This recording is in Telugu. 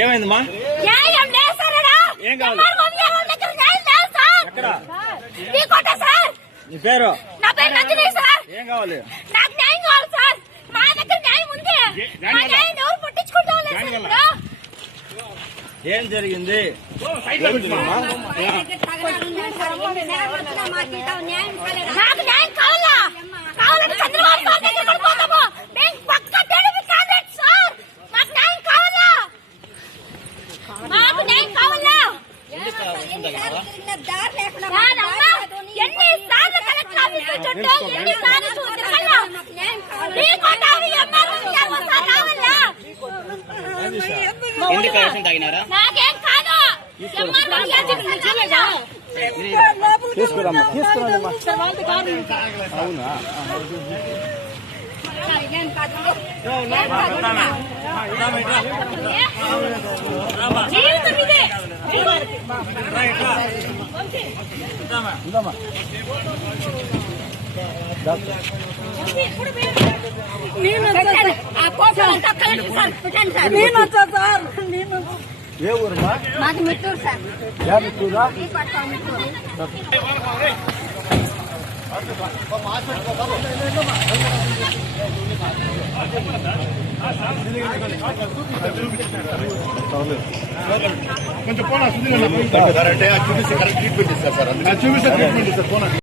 ఏమైందమ్మా? ఏం కావాలి? నీ పేరు? నా పేరు నందిని సార్. ఏం కావాలి? నాకు న్యాయం కావాలి సార్. మా దగ్గర న్యాయం ఉంది. మా న్యాయం ఎవరు పట్టించుకుంటాం లేదు సార్. ఏం జరిగింది? నాకు న్యాయం కావాలా? కావాలంటే చంద్రబాబు సార్ దగ్గరికి పోతాము. మేము పక్క టీడీపీ క్యాండిడేట్ సార్. మాకు న్యాయం కావాలా? మాకు న్యాయం కావాలా? ఎన్ని సార్లు కలెక్టర్ ఆఫీస్ చుట్టూ ఎన్ని సార్లు చూస్తున్నాం. నాకేం కాదు. తీసుకురామ్మా, తీసుకురామ్మా. అవునా? ఏ ఊరుమా? మాది మిట్టూరు సార్. మిట్టూరా? కొంచెం పోనా చూపిస్తే కరెక్ట్ ట్రీట్మెంట్ ఇస్తారు సార్. చూపిస్తే ట్రీట్మెంట్ ఇస్తారు పోనా.